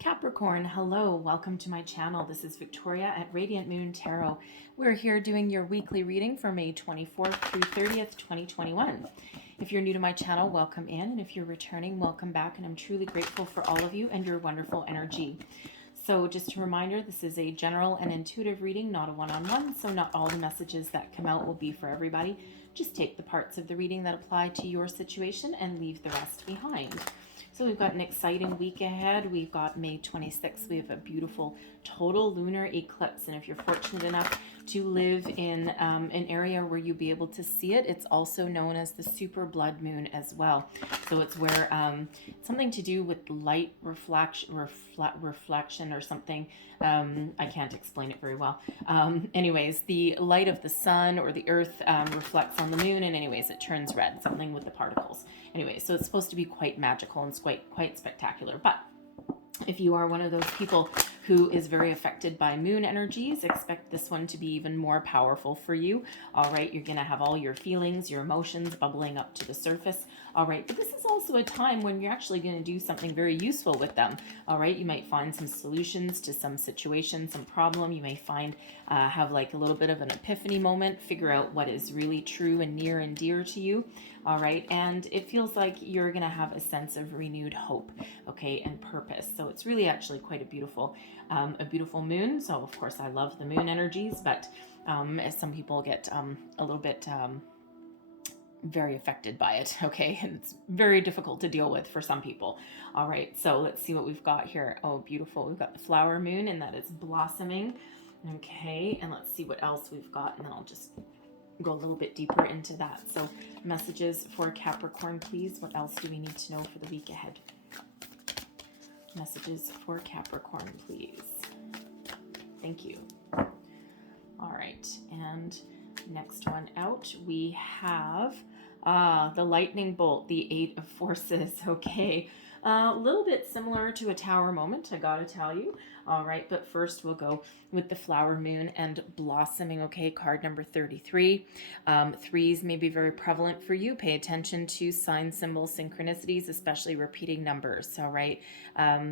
Capricorn, hello, welcome to my channel. This is Victoria at Radiant Moon Tarot. We're here doing your weekly reading for May 24th through 30th, 2021. If you're new to my channel, welcome in, and if you're returning, welcome back, and I'm truly grateful for all of you and your wonderful energy. So just a reminder, this is a general and intuitive reading, not a one-on-one, so not all the messages that come out will be for everybody. Just take the parts of the reading that apply to your situation and leave the rest behind. So we've got an exciting week ahead. We've got May 26th. We have a beautiful total lunar eclipse. And if you're fortunate enough to live in an area where you'll be able to see it, it's also known as the super blood moon as well. So it's where something to do with light reflection or something. I can't explain it very well. Anyways, the light of the sun or the earth reflects on the moon, and anyways, it turns red, something with the particles. Anyway, so it's supposed to be quite magical and quite spectacular. But if you are one of those people who is very affected by moon energies, expect this one to be even more powerful for you. All right, you're going to have all your feelings, your emotions bubbling up to the surface. All right, but this is also a time when you're actually going to do something very useful with them. All right, you might find some solutions to some situation, some problem. You may find, have like a little bit of an epiphany moment, figure out what is really true and near and dear to you. All right, and it feels like you're going to have a sense of renewed hope, okay, and purpose. So it's really actually quite a beautiful moon. So of course I love the moon energies, but some people get a little bit very affected by it, okay, and it's very difficult to deal with for some people. All right, so let's see what we've got here. Oh, beautiful. We've got the flower moon, and that is blossoming. Okay, and let's see what else we've got, and then I'll just go a little bit deeper into that. So messages for Capricorn, please. What else do we need to know for the week ahead? Messages for Capricorn, please. Thank you. All right, and next one out, we have the lightning bolt, the Eight of Forces. Okay, a little bit similar to a tower moment, I gotta tell you. All right, but first we'll go with the flower moon and blossoming. Okay, card number 33. Threes may be very prevalent for you. Pay attention to sign, symbols, synchronicities, especially repeating numbers. All right,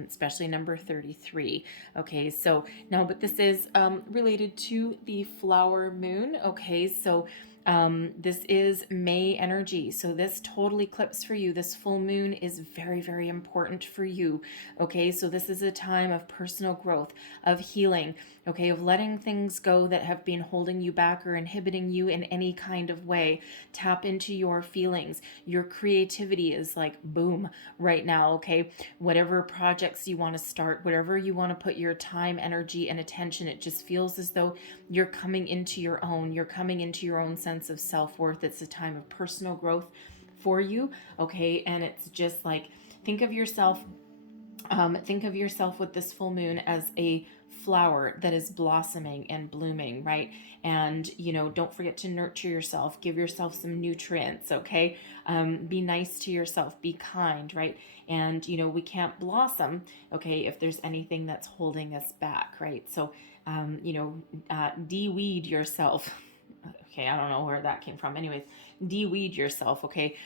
especially number 33. Okay, so now, but this is related to the flower moon. Okay, so this is May energy. So this total eclipse for you, this full moon, is very, very important for you. Okay, so this is a time of personal growth, of healing, okay, of letting things go that have been holding you back or inhibiting you in any kind of way. Tap into your feelings. Your creativity is like boom right now, okay? Whatever projects you want to start, whatever you want to put your time, energy, and attention, it just feels as though you're coming into your own. You're coming into your own sense of self-worth. It's a time of personal growth for you, okay? And it's just like, think of yourself with this full moon as a flower that is blossoming and blooming, right? And, you know, don't forget to nurture yourself, give yourself some nutrients, okay? Be nice to yourself, be kind, right? And, you know, we can't blossom, okay, if there's anything that's holding us back, right? So, de-weed yourself. Okay, I don't know where that came from. Anyways, de-weed yourself, okay?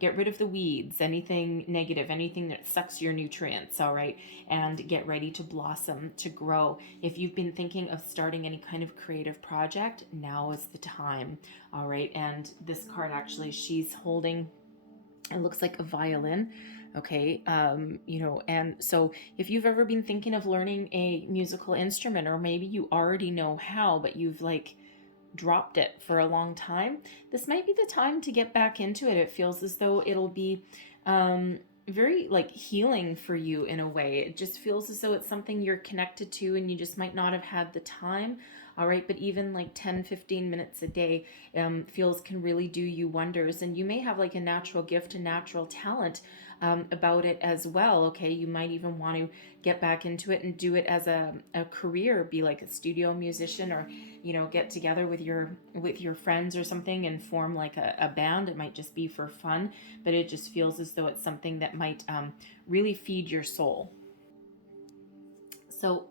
Get rid of the weeds, anything negative, anything that sucks your nutrients, all right? And get ready to blossom, to grow. If you've been thinking of starting any kind of creative project, now is the time, all right? And this card, actually, she's holding, it looks like a violin, okay? And so if you've ever been thinking of learning a musical instrument, or maybe you already know how, but you've like dropped it for a long time, this might be the time to get back into it. It feels as though it'll be very like healing for you in a way. It just feels as though it's something you're connected to and you just might not have had the time. All right, but even like 10-15 minutes a day can really do you wonders. And you may have like a natural gift, a natural talent about it as well. Okay, you might even want to get back into it and do it as a career, be like a studio musician, or, you know, get together with your friends or something and form like a band. It might just be for fun, but it just feels as though it's something that might really feed your soul. So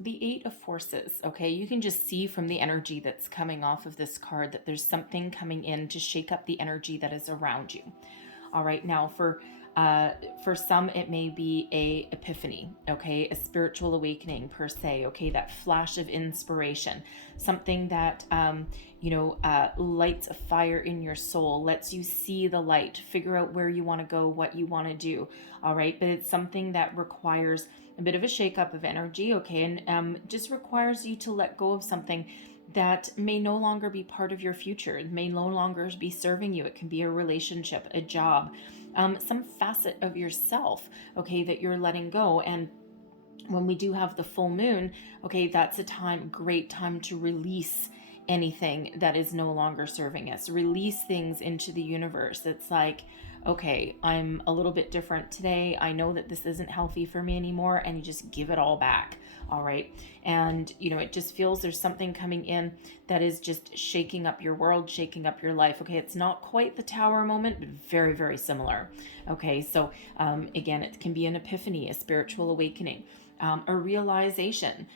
the Eight of Forces, okay, you can just see from the energy that's coming off of this card that there's something coming in to shake up the energy that is around you. All right, now for For some, it may be a epiphany, okay, a spiritual awakening per se, okay, that flash of inspiration, something that lights a fire in your soul, lets you see the light, figure out where you want to go, what you want to do. All right, but it's something that requires a bit of a shakeup of energy, okay, and just requires you to let go of something that may no longer be part of your future. It may no longer be serving you. It can be a relationship, a job, some facet of yourself, okay, that you're letting go. And when we do have the full moon, okay, that's a great time to release anything that is no longer serving us. Release things into the universe. It's like, okay, I'm a little bit different today. I know that this isn't healthy for me anymore, and you just give it all back. All right. And, it just feels there's something coming in that is just shaking up your world, shaking up your life. Okay. It's not quite the tower moment, but very, very similar. Okay. So, again, it can be an epiphany, a spiritual awakening. A realization,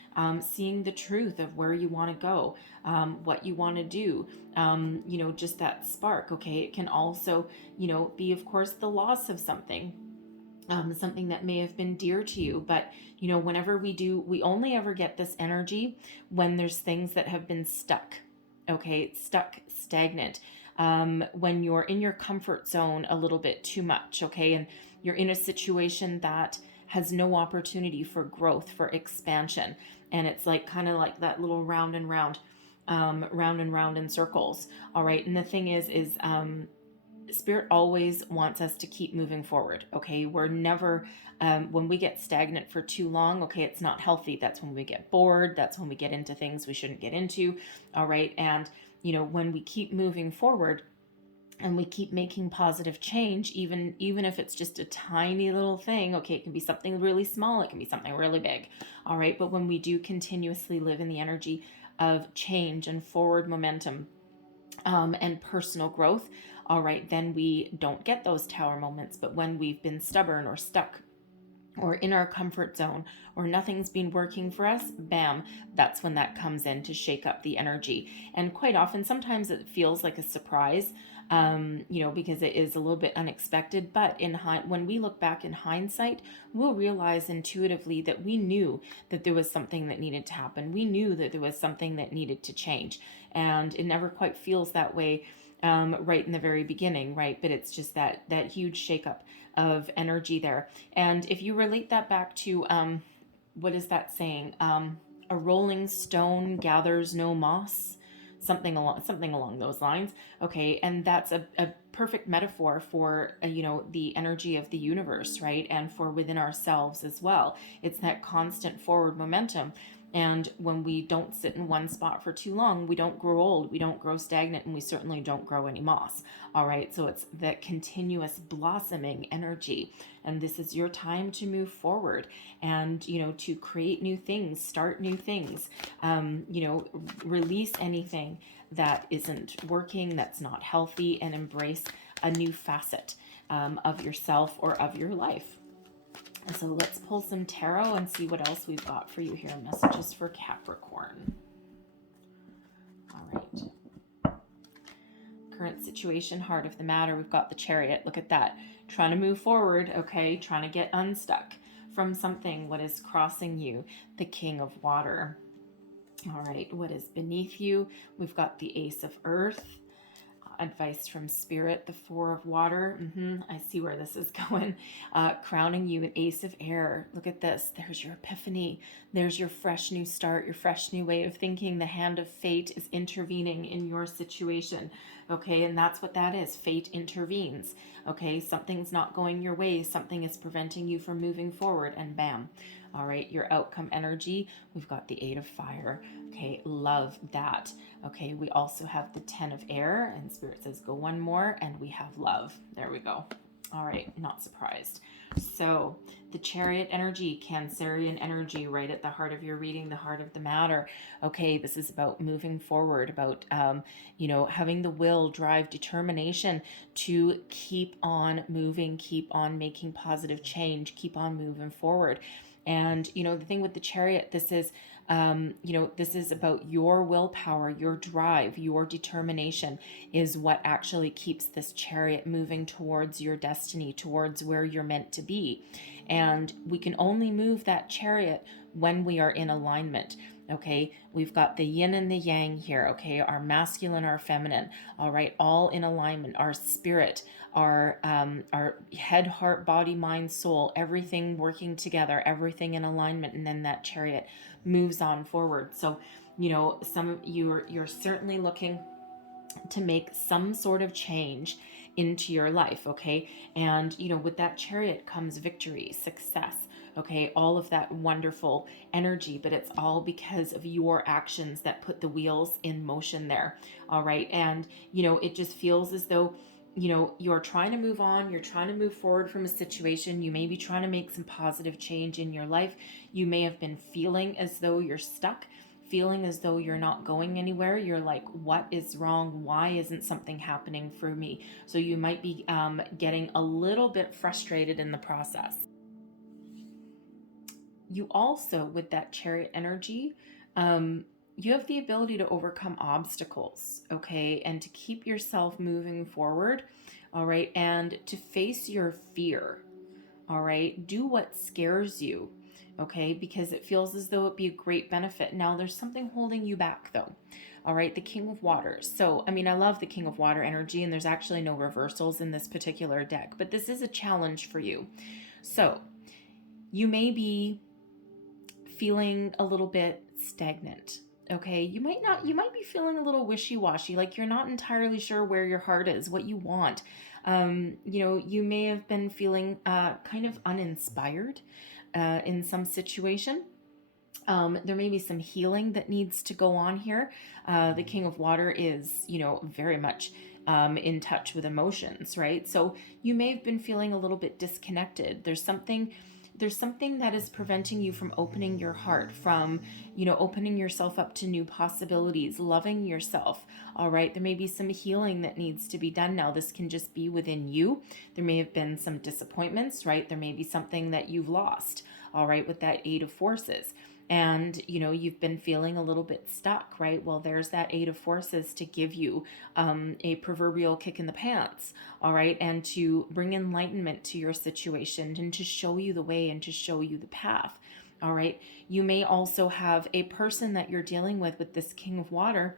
seeing the truth of where you want to go, what you want to do, just that spark. Okay. It can also, be, of course, the loss of something. Something that may have been dear to you. But, whenever we only ever get this energy when there's things that have been stuck, okay, stagnant, when you're in your comfort zone a little bit too much, okay, and you're in a situation that has no opportunity for growth, for expansion. And it's like kind of like that little round and round in circles. All right. And the thing is Spirit always wants us to keep moving forward. Okay. We're never, when we get stagnant for too long, okay, it's not healthy. That's when we get bored. That's when we get into things we shouldn't get into. All right. And, when we keep moving forward, and we keep making positive change, even if it's just a tiny little thing, okay, it can be something really small, it can be something really big, all right, but when we do continuously live in the energy of change and forward momentum, and personal growth, all right, then we don't get those tower moments. But when we've been stubborn or stuck or in our comfort zone, or nothing's been working for us, bam, that's when that comes in to shake up the energy. And quite often, sometimes it feels like a surprise, because it is a little bit unexpected. But when we look back in hindsight, we'll realize intuitively that we knew that there was something that needed to happen. We knew that there was something that needed to change. And it never quite feels that way right in the very beginning, right? But it's just that huge shakeup of energy there. And if you relate that back to, what is that saying? A rolling stone gathers no moss, something along those lines. Okay. And that's a perfect metaphor for, the energy of the universe, right? And for within ourselves as well. It's that constant forward momentum. And when we don't sit in one spot for too long, we don't grow old, we don't grow stagnant, and we certainly don't grow any moss. All right. So it's that continuous blossoming energy. And this is your time to move forward and, to create new things, start new things, release anything that isn't working, that's not healthy, and embrace a new facet of yourself or of your life. So let's pull some tarot and see what else we've got for you here. Messages for Capricorn. All right. Current situation, heart of the matter. We've got the Chariot. Look at that. Trying to move forward, okay? Trying to get unstuck from something. What is crossing you? The King of Water. All right. What is beneath you? We've got the Ace of Earth. Advice from Spirit, the Four of Water. I see where this is going. Crowning you an Ace of Air. Look at this. There's your epiphany. There's your fresh new start, your fresh new way of thinking. The hand of fate is intervening in your situation. Okay, and that's what that is. Fate intervenes. Okay, something's not going your way. Something is preventing you from moving forward, and bam. All right, your outcome energy. We've got the Eight of Fire. Okay, love that. Okay, we also have the 10 of Air, and Spirit says go one more, and we have love. There we go. All right, not surprised. So the Chariot energy, Cancerian energy, right at the heart of your reading, the heart of the matter. Okay, this is about moving forward, about, having the will, drive, determination to keep on moving, keep on making positive change, keep on moving forward. And, the thing with the Chariot, this is, this is about your willpower, your drive, your determination is what actually keeps this Chariot moving towards your destiny, towards where you're meant to be. And we can only move that Chariot when we are in alignment. Okay, we've got the yin and the yang here. Okay, our masculine, our feminine. All right, all in alignment. Our spirit, our head, heart, body, mind, soul, everything working together, everything in alignment, and then that Chariot moves on forward. So, some of you're certainly looking to make some sort of change into your life. Okay, and with that Chariot comes victory, success. Okay, all of that wonderful energy, but it's all because of your actions that put the wheels in motion there. All right, and it just feels as though you're trying to move on, you're trying to move forward from a situation, you may be trying to make some positive change in your life. You may have been feeling as though you're stuck, feeling as though you're not going anywhere. You're like, what is wrong? Why isn't something happening for me? So you might be getting a little bit frustrated in the process. You also, with that Chariot energy, you have the ability to overcome obstacles, okay, and to keep yourself moving forward, all right, and to face your fear, all right. Do what scares you, okay, because it feels as though it'd be a great benefit. Now, there's something holding you back, though. All right, the King of Waters. So, I love the King of Water energy, and there's actually no reversals in this particular deck, but this is a challenge for you. So, you may be feeling a little bit stagnant. Okay, you might be feeling a little wishy-washy, like you're not entirely sure where your heart is, what you want. You may have been feeling kind of uninspired in some situation. There may be some healing that needs to go on here. The King of Water is, very much in touch with emotions, right? So you may have been feeling a little bit disconnected. There's something that is preventing you from opening your heart, from, opening yourself up to new possibilities, loving yourself. All right. There may be some healing that needs to be done now. This can just be within you. There may have been some disappointments, right? There may be something that you've lost. All right. With that Eight of Forces. And, you've been feeling a little bit stuck, right? Well, there's that Eight of Forces to give you a proverbial kick in the pants, all right? And to bring enlightenment to your situation and to show you the way and to show you the path, all right? You may also have a person that you're dealing with this King of Water,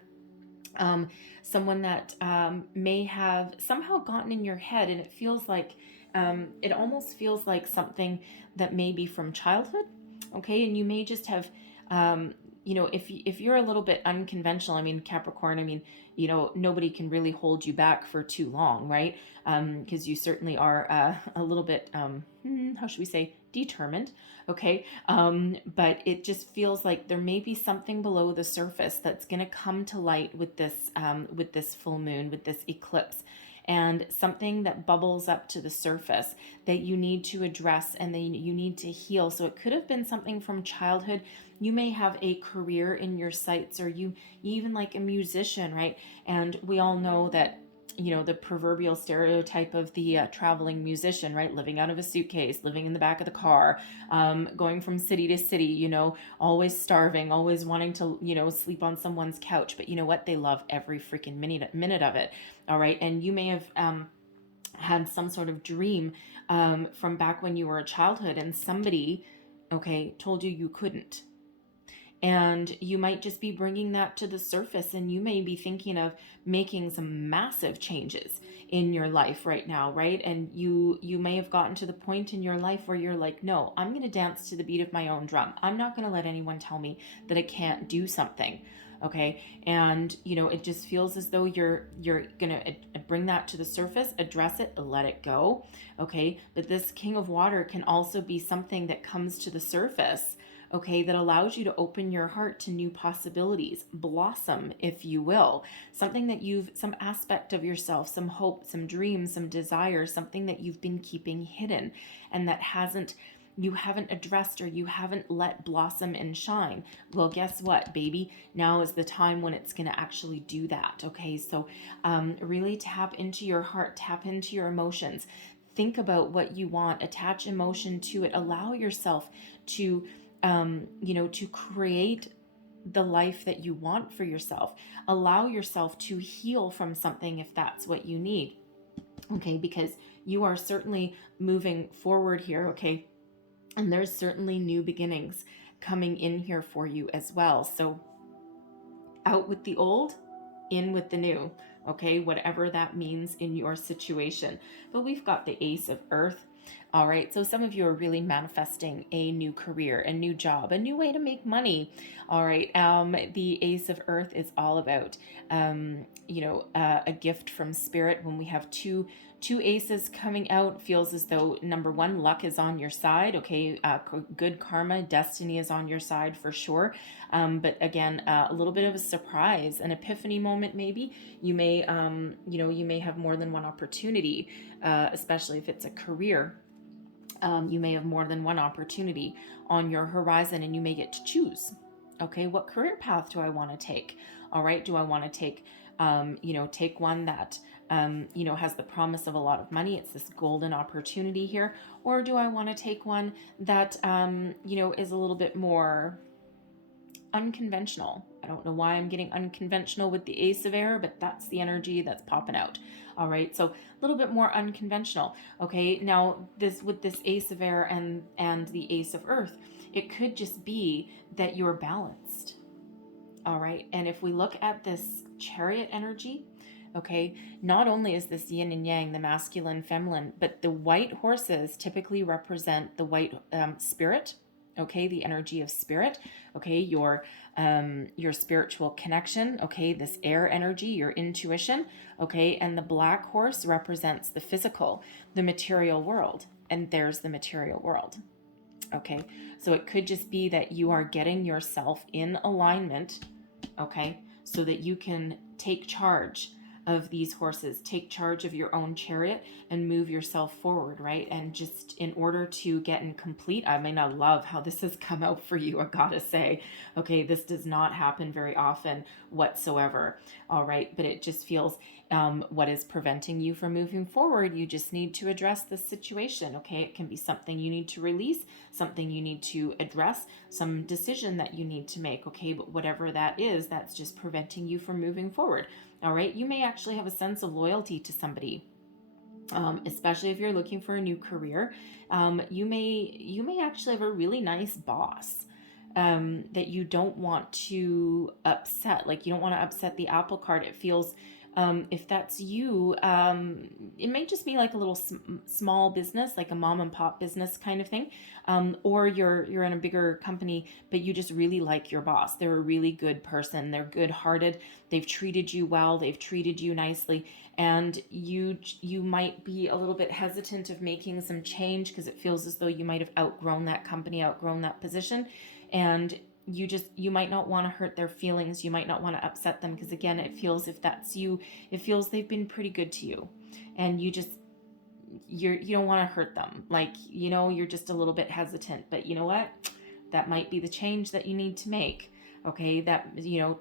someone that may have somehow gotten in your head, and it feels like, it almost feels like something that may be from childhood. Okay, and you may just have, if you're a little bit unconventional, Capricorn, nobody can really hold you back for too long, right? Because you certainly are a little bit, how should we say, determined, okay? But it just feels like there may be something below the surface that's going to come to light with this full moon, with this eclipse. And something that bubbles up to the surface that you need to address and then you need to heal. So it could have been something from childhood. You may have a career in your sights, or you even like a musician, right? And we all know that, the proverbial stereotype of the traveling musician, right? Living out of a suitcase, living in the back of the car, going from city to city, always starving, always wanting to, sleep on someone's couch. But you know what? They love every freaking minute of it. All right. And you may have had some sort of dream from back when you were a childhood, and somebody, okay, told you couldn't. And you might just be bringing that to the surface, and you may be thinking of making some massive changes in your life right now, right? And you may have gotten to the point in your life where you're like, no, I'm going to dance to the beat of my own drum. I'm not going to let anyone tell me that I can't do something. Okay. And, it just feels as though you're going to bring that to the surface, address it, let it go. Okay. But this King of Water can also be something that comes to the surface, okay, that allows you to open your heart to new possibilities, blossom, if you will, something that some aspect of yourself, some hope, some dreams, some desire, something that you've been keeping hidden and that you haven't addressed, or you haven't let blossom and shine. Well, guess what, baby? Now is the time when it's going to actually do that. Okay. So, really tap into your heart, tap into your emotions. think about what you want, attach emotion to it, allow yourself to, to create the life that you want for yourself. Allow yourself to heal from something if that's what you need. Okay, because you are certainly moving forward here, okay? And there's certainly new beginnings coming in here for you as well. So out with the old, in with the new, okay? Whatever that means in your situation. But we've got the Ace of Earth. All right, so some of you are really manifesting a new career, a new job, a new way to make money. All right, the Ace of Earth is all about, a gift from Spirit. When we have two aces coming out, feels as though, number one, luck is on your side. Okay, good karma, destiny is on your side for sure. But again, a little bit of a surprise, an epiphany moment. Maybe you may, you may have more than one opportunity, especially if it's a career. You may have more than one opportunity on your horizon, and you may get to choose. Okay, what career path do I want to take? All right, do I want to take, take one that, has the promise of a lot of money? It's this golden opportunity here. Or do I want to take one that, is a little bit more unconventional? I don't know why I'm getting unconventional with the Ace of Air, but that's the energy that's popping out. All right, so a little bit more unconventional. Okay, now with this Ace of Air and the Ace of Earth, it could just be that you're balanced. All right, and if we look at this Chariot energy, okay, not only is this yin and yang, the masculine, feminine, but the white horses typically represent the white spirit. Okay, the energy of spirit. Okay, your spiritual connection. Okay, this air energy, your intuition. Okay, and the black horse represents the physical, the material world. And there's the material world. Okay, so it could just be that you are getting yourself in alignment, okay, so that you can take charge of these horses, take charge of your own chariot and move yourself forward, right? And just in order to get in complete, I mean, I love how this has come out for you, I gotta say. Okay, this does not happen very often whatsoever, all right? But it just feels what is preventing you from moving forward. You just need to address this situation, okay? It can be something you need to release, something you need to address, some decision that you need to make, okay? But whatever that is, that's just preventing you from moving forward. All right, you may actually have a sense of loyalty to somebody, especially if you're looking for a new career. You may actually have a really nice boss that you don't want to upset. Like, you don't want to upset the apple cart. It feels, if that's you, it may just be like a little small business, like a mom and pop business kind of thing. Or you're in a bigger company, but you just really like your boss. They're a really good person. They're good-hearted. They've treated you well. They've treated you nicely. And you might be a little bit hesitant of making some change because it feels as though you might have outgrown that company, outgrown that position. And you might not want to hurt their feelings. You might not want to upset them because, again, it feels, if that's you, it feels they've been pretty good to you. And you don't want to hurt them. Like, you're just a little bit hesitant, but you know what? That might be the change that you need to make. Okay, that,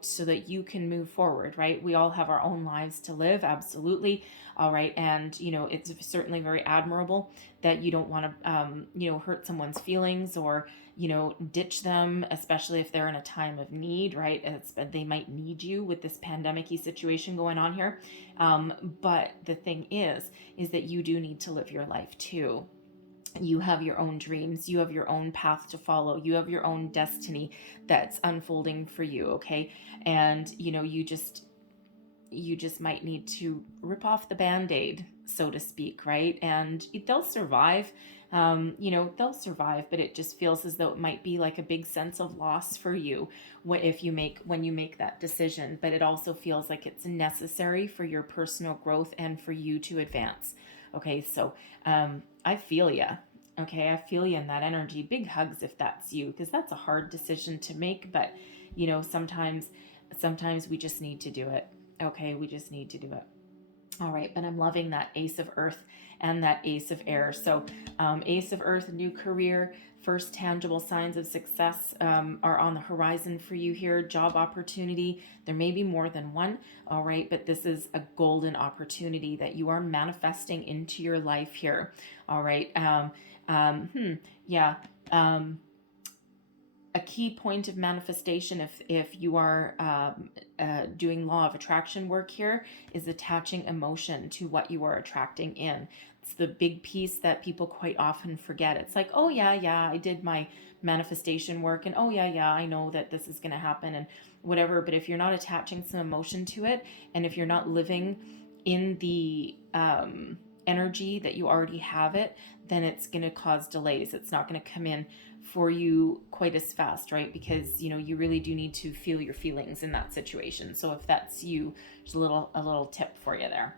so that you can move forward, right? We all have our own lives to live, absolutely. All right, and it's certainly very admirable that you don't want to hurt someone's feelings or ditch them, especially if they're in a time of need, right? They might need you with this pandemic-y situation going on here. But the thing is that you do need to live your life too. You have your own dreams. You have your own path to follow. You have your own destiny that's unfolding for you, okay? And, you just might need to rip off the Band-Aid, so to speak, right? And they'll survive. They'll survive, but it just feels as though it might be like a big sense of loss for you when you make that decision. But it also feels like it's necessary for your personal growth and for you to advance. Okay, so I feel you. Okay, I feel you in that energy. Big hugs if that's you, because that's a hard decision to make. But sometimes we just need to do it. Okay, we just need to do it. All right, but I'm loving that Ace of Earth and that Ace of Air. So Ace of Earth, new career, First tangible signs of success are on the horizon for you here. Job opportunity. There may be more than one, all right, but this is a golden opportunity that you are manifesting into your life here, all right. Yeah. A key point of manifestation, if you are doing law of attraction work here, is attaching emotion to what you are attracting in. It's the big piece that people quite often forget. It's like, oh yeah, I did my manifestation work, and oh yeah, I know that this is going to happen and whatever. But if you're not attaching some emotion to it, and if you're not living in the energy that you already have it, then it's going to cause delays. It's not going to come in for you quite as fast, right? Because you really do need to feel your feelings in that situation. So if that's you, there's a little tip for you there.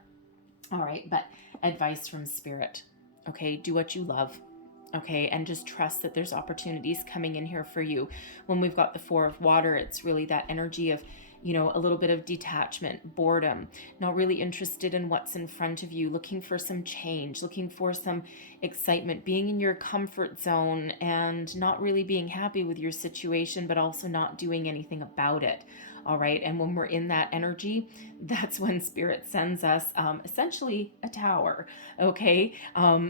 All right, but advice from Spirit. Okay, do what you love. Okay, and just trust that there's opportunities coming in here for you. When we've got the Four of Water, it's really that energy of a little bit of detachment, boredom, not really interested in what's in front of you, looking for some change, looking for some excitement, being in your comfort zone and not really being happy with your situation, but also not doing anything about it. All right. And when we're in that energy, that's when Spirit sends us essentially a tower. Okay.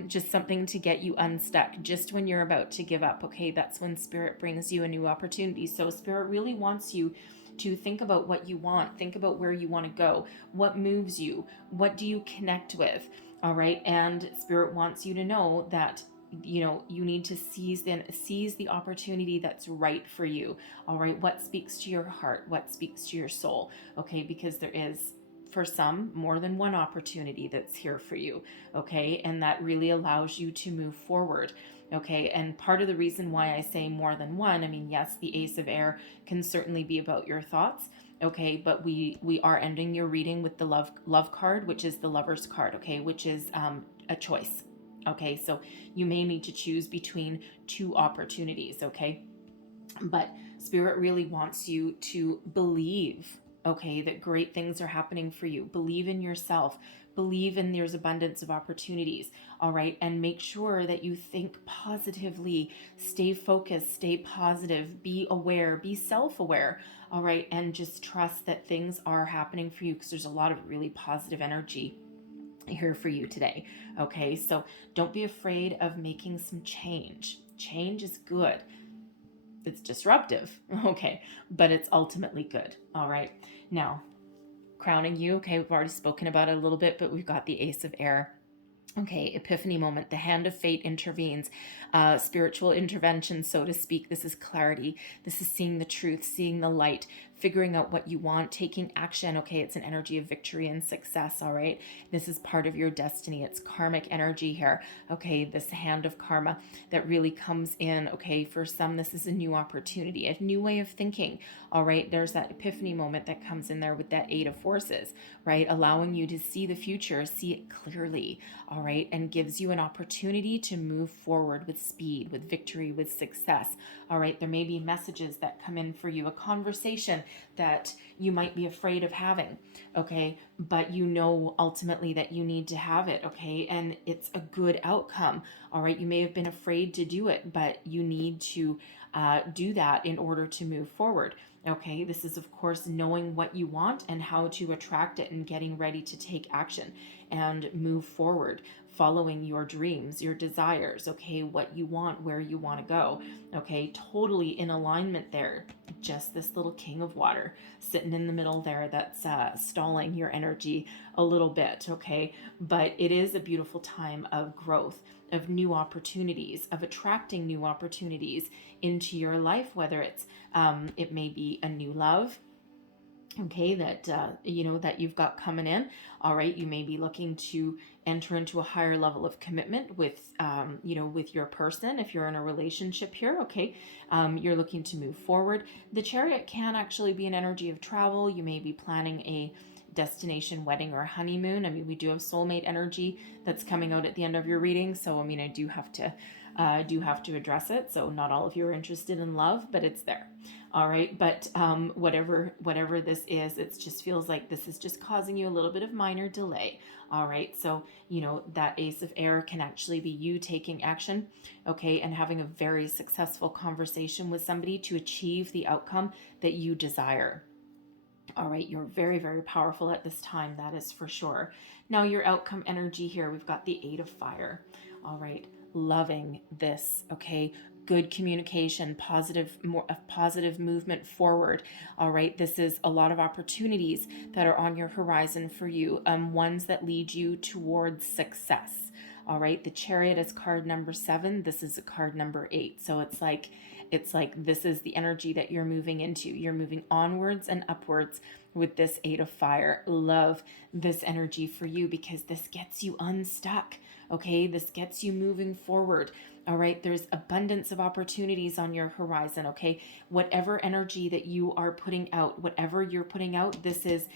Just something to get you unstuck just when you're about to give up. Okay. That's when Spirit brings you a new opportunity. So Spirit really wants you to think about what you want, think about where you want to go, what moves you, what do you connect with, all right? And Spirit wants you to know that you need to seize the opportunity that's right for you, all right? What speaks to your heart, what speaks to your soul, okay? Because there is, for some, more than one opportunity that's here for you, okay? And that really allows you to move forward. Okay, and part of the reason why I say more than one, I mean, yes, the Ace of Air can certainly be about your thoughts, okay, but we are ending your reading with the love card, which is the Lover's card, okay, which is a choice, okay, so you may need to choose between two opportunities, okay, but Spirit really wants you to believe, okay, that great things are happening for you. Believe in yourself. Believe in there's abundance of opportunities, all right? And make sure that you think positively, stay focused, stay positive, be aware, be self-aware, all right? And just trust that things are happening for you because there's a lot of really positive energy here for you today, okay? So don't be afraid of making some change. Change is good. It's disruptive, okay, but it's ultimately good, all right? Now, crowning you, okay, we've already spoken about it a little bit, but we've got the Ace of Air. Okay, epiphany moment. The hand of fate intervenes. Spiritual intervention, so to speak. This is clarity. This is seeing the truth, seeing the light, figuring out what you want, taking action. Okay, it's an energy of victory and success, all right? This is part of your destiny. It's karmic energy here. Okay, this hand of karma that really comes in. Okay, for some, this is a new opportunity, a new way of thinking, all right? There's that epiphany moment that comes in there with that Eight of Forces, right? Allowing you to see the future, see it clearly, all right? And gives you an opportunity to move forward with speed, with victory, with success, all right? There may be messages that come in for you, a conversation that you might be afraid of having, okay? But you know ultimately that you need to have it, okay? And it's a good outcome, all right? You may have been afraid to do it, but you need to do that in order to move forward. Okay, this is of course knowing what you want and how to attract it and getting ready to take action and move forward, following your dreams, your desires, okay, what you want, where you want to go, okay, totally in alignment there. Just this little King of Water sitting in the middle there that's stalling your energy a little bit, okay, but it is a beautiful time of growth, of new opportunities, of attracting new opportunities into your life, whether it's it may be a new love, okay, that that you've got coming in, all right? You may be looking to enter into a higher level of commitment with with your person if you're in a relationship here, okay? You're looking to move forward. The Chariot can actually be an energy of travel. You may be planning a destination wedding or honeymoon. I mean, we do have soulmate energy that's coming out at the end of your reading, so I mean, I do have to I do have to address it. So not all of you are interested in love, but it's there. All right. But whatever this is, it just feels like this is just causing you a little bit of minor delay. All right. So, that Ace of Air can actually be you taking action, okay, and having a very successful conversation with somebody to achieve the outcome that you desire. All right, you're very, very powerful at this time, that is for sure. Now, your outcome energy here, we've got the Eight of Fire. All right, loving this, okay? Good communication, positive movement forward. All right, this is a lot of opportunities that are on your horizon for you, ones that lead you towards success. All right, the Chariot is card number 7. This is a card number 8. So it's like this is the energy that you're moving into. You're moving onwards and upwards with this Eight of Fire. Love this energy for you because this gets you unstuck. Okay, this gets you moving forward. All right, there's abundance of opportunities on your horizon. Okay, whatever energy that you are putting out, whatever you're putting out, this is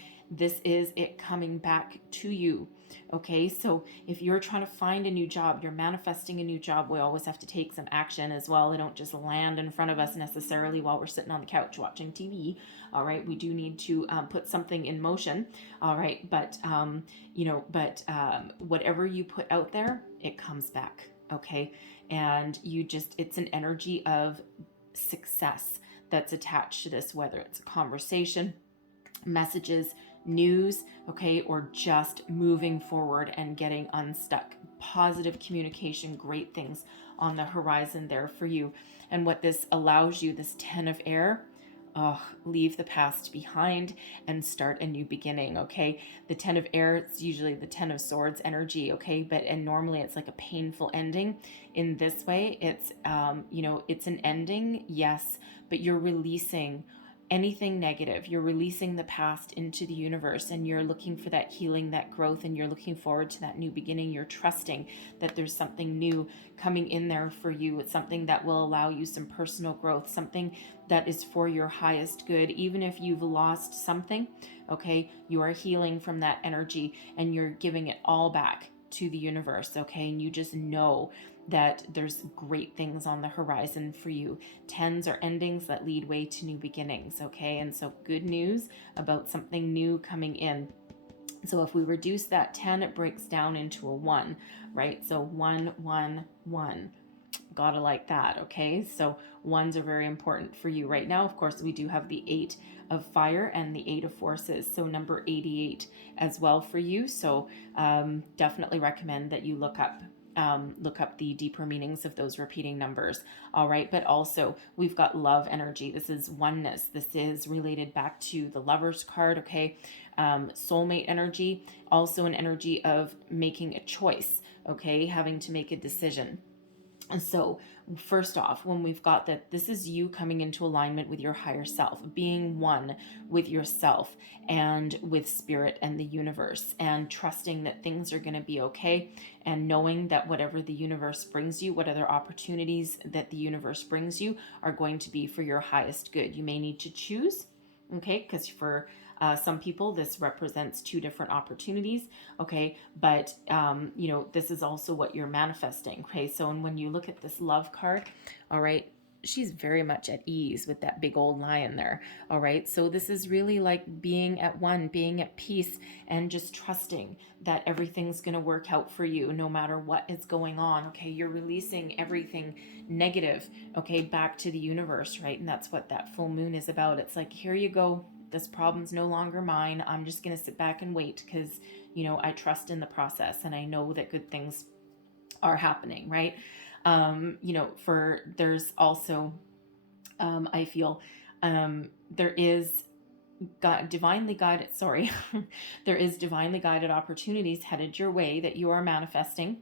it coming back to you. Okay, so if you're trying to find a new job, you're manifesting a new job, we always have to take some action as well. They don't just land in front of us necessarily while we're sitting on the couch watching TV. All right, we do need to put something in motion. All right, but whatever you put out there, it comes back. Okay, and it's an energy of success that's attached to this, whether it's a conversation, messages, news, okay, or just moving forward and getting unstuck. Positive communication, great things on the horizon there for you. And what this allows you, this 10 of Air, leave the past behind and start a new beginning, okay? The 10 of Air, it's usually the 10 of Swords energy, okay? And normally it's like a painful ending. In this way, it's, it's an ending, yes, but you're releasing anything negative. You're releasing the past into the universe, and you're looking for that healing, that growth, and you're looking forward to that new beginning. You're trusting that there's something new coming in there for you. It's something that will allow you some personal growth, something that is for your highest good. Even if you've lost something, okay, you are healing from that energy and you're giving it all back to the universe, okay? And you just know that there's great things on the horizon for you. 10s are endings that lead way to new beginnings, okay? And so good news about something new coming in. So if we reduce that 10, it breaks down into a 1, right? So 1, 1, 1. Gotta like that, okay? So 1s are very important for you right now. Of course, we do have the 8 of Fire and the 8 of Forces, so number 88 as well for you. So definitely recommend that you look up the deeper meanings of those repeating numbers. All right, but also we've got love energy. This is oneness. This is related back to the Lover's card, okay? Soulmate energy, also an energy of making a choice, okay? Having to make a decision. And so first off, when we've got that, this is you coming into alignment with your higher self, being one with yourself and with spirit and the universe, and trusting that things are going to be okay, and knowing that whatever the universe brings you, what other opportunities that the universe brings you are going to be for your highest good. You may need to choose, okay, because for some people, this represents 2 different opportunities, okay? But, this is also what you're manifesting, okay? So when you look at this love card, all right, she's very much at ease with that big old lion there, all right? So this is really like being at one, being at peace, and just trusting that everything's going to work out for you no matter what is going on, okay? You're releasing everything negative, okay, back to the universe, right? And that's what that full moon is about. It's like, here you go. This problem's no longer mine. I'm just going to sit back and wait because, I trust in the process and I know that good things are happening, right? There's also, I feel, there is divinely guided, there is divinely guided opportunities headed your way that you are manifesting,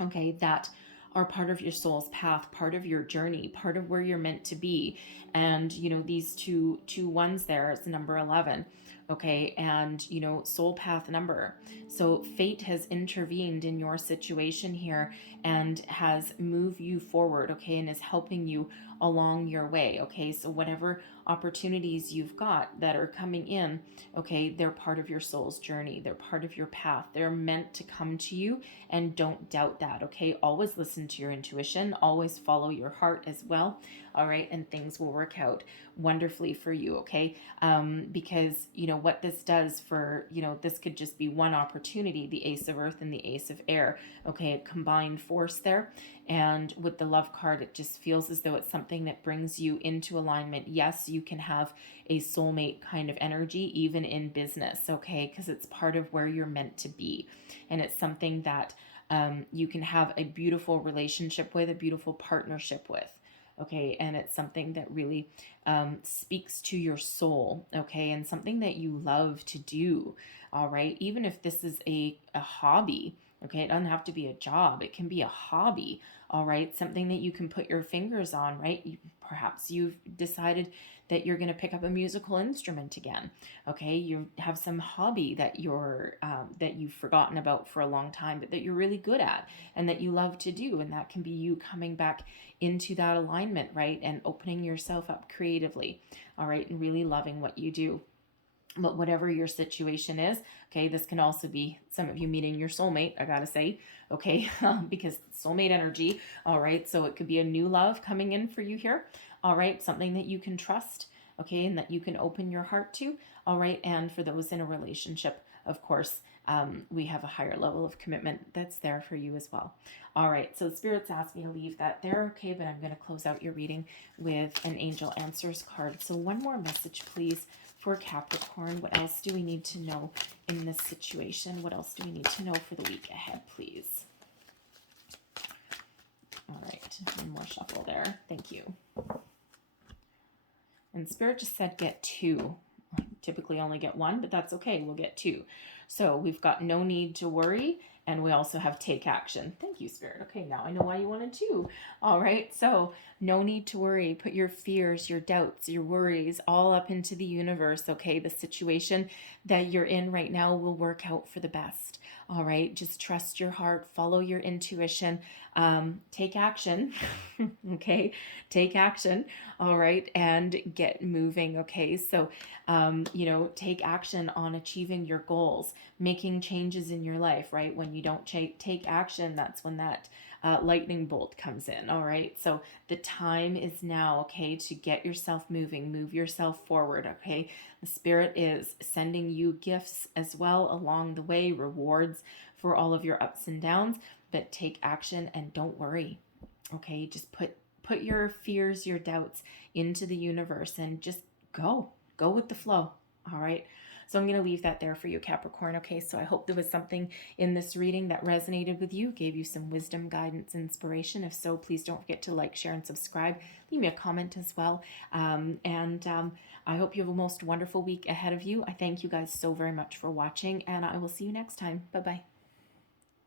okay, that are part of your soul's path, part of your journey, part of where you're meant to be. And, these two ones there, it's number 11, okay, and, soul path number. So fate has intervened in your situation here and has moved you forward, okay, and is helping you along your way. Okay, so whatever opportunities you've got that are coming in, okay, they're part of your soul's journey. They're part of your path. They're meant to come to you, and don't doubt that. Okay, always listen to your intuition, always follow your heart as well. All right, and things will work out wonderfully for you. Okay, because you know what this does for, you know, this could just be one opportunity, the Ace of Earth and the Ace of Air. Okay, a combined force there. And with the Love card, it just feels as though it's something that brings you into alignment. Yes, you can have a soulmate kind of energy even in business, okay, because it's part of where you're meant to be. And it's something that you can have a beautiful relationship with, a beautiful partnership with. Okay, and it's something that really speaks to your soul, okay, and something that you love to do. All right, even if this is a hobby, okay, it doesn't have to be a job, it can be a hobby. All right, something that you can put your fingers on, right? Perhaps you've decided that you're going to pick up a musical instrument again. Okay, you have some hobby that that you've forgotten about for a long time, but that you're really good at and that you love to do, and that can be you coming back into that alignment, right? And opening yourself up creatively. All right, and really loving what you do. But whatever your situation is, okay, this can also be some of you meeting your soulmate, I gotta say, okay, because soulmate energy, all right, so it could be a new love coming in for you here, all right, something that you can trust, okay, and that you can open your heart to, all right, and for those in a relationship, of course, we have a higher level of commitment that's there for you as well. All right, so Spirit's asked me to leave that there, okay, but I'm going to close out your reading with an Angel Answers card. So one more message, please, for Capricorn. What else do we need to know in this situation? What else do we need to know for the week ahead, please? All right, one more shuffle there. Thank you. And Spirit just said get two. I typically only get one, but that's okay. We'll get two. So we've got no need to worry, and we also have take action. Thank you, Spirit. Okay, now I know why you wanted two. All right, so no need to worry. Put your fears, your doubts, your worries all up into the universe, okay? The situation that you're in right now will work out for the best. All right, just trust your heart, follow your intuition, take action, okay? Take action, all right, and get moving, okay? So, you know, take action on achieving your goals, making changes in your life, right? When you don't take action, that's when that lightning bolt comes in, all right? So the time is now, okay, to get yourself moving, move yourself forward, okay? The Spirit is sending you gifts as well along the way, rewards for all of your ups and downs, but take action and don't worry, okay? Just put your fears, your doubts into the universe and just go with the flow, all right? So I'm going to leave that there for you, Capricorn. Okay, so I hope there was something in this reading that resonated with you, gave you some wisdom, guidance, inspiration. If so, please don't forget to like, share, and subscribe. Leave me a comment as well. I hope you have a most wonderful week ahead of you. I thank you guys so very much for watching, and I will see you next time. Bye-bye.